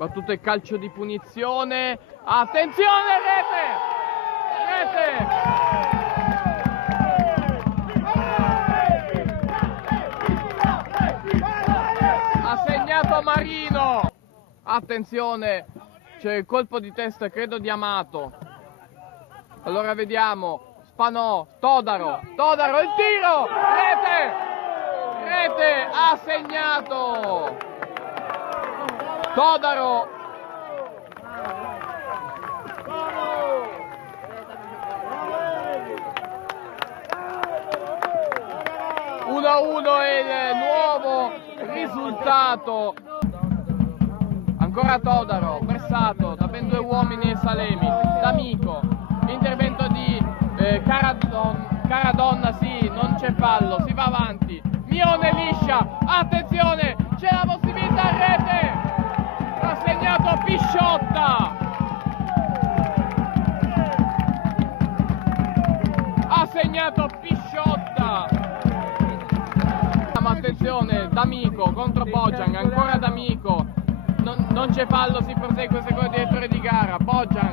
battuto il calcio di punizione, attenzione, rete! Ha segnato Marino, attenzione, c'è il colpo di testa credo di Amato, allora vediamo, Spanò, Todaro, il tiro, rete, ha segnato, Todaro, 1-1 è il nuovo risultato. Ancora Todaro, bersato da ben due uomini e Salemi, D'Amico, intervento di Caradonna, sì, non c'è fallo, si va avanti, Mione liscia, attenzione, c'è la possibilità, rete, ha segnato Pisciotta, attenzione, D'Amico contro Bojan, ancora D'Amico, non c'è fallo, si prosegue secondo il direttore di gara, Bojan